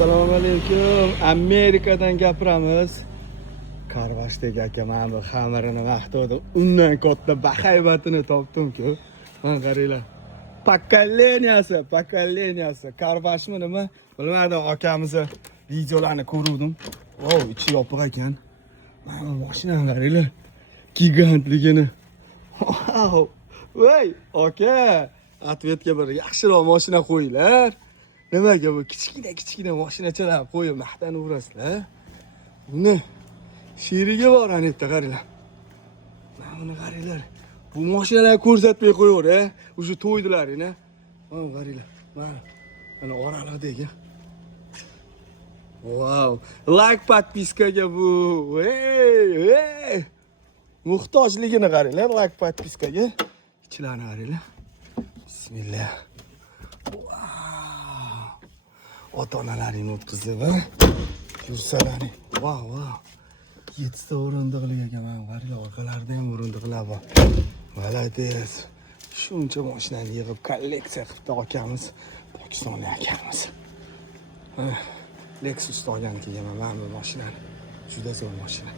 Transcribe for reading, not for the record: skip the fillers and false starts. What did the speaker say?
Assalomu alaykum. Amerikadan gapiramiz. Qarvashdagi aka mana bu xamirini maqtadi. Undan katta bahaybatini topdim-ku. Mana qaranglar. Pokolleniyasi. Qarvashmi nima? Bilmadim, akamizni videolarini ko'rdim. Wow, ichi yopiq ekan. Mana bu mashinani qaranglar. Gigantligini. Wow. Voy, aka. Atvetga bir yaxshiroq mashina qo'yinglar. Nimaga bu kichkina mashinachalar qo'yib maqtanaverasizlar? Buni sherigi bor ana yerda qaranglar. Mana buni qaranglar. Bu mashinalarni ko'rsatmay qo'yaver, o'sha to'ydilaringni. Mana qaranglar. Mana oralardagi. Wow. Like podpiskaga bu. Hey. Muhtojligini qaranglar, like podpiskaga. Ichlarni qaranglar. Bismillah. Ota-onalaringni o'tkazib, yursalaring. Wow. 7 ta o'rindiqli ekan, mana qaranglar, orqalarida ham o'rindiqlar bor. Молодец. Shuncha mashinani yig'ib kolleksiya qilibdi akamiz, Pokistonlik akamiz. Lexus olgan keyin mana bu mashinani. Juda zo'r mashina.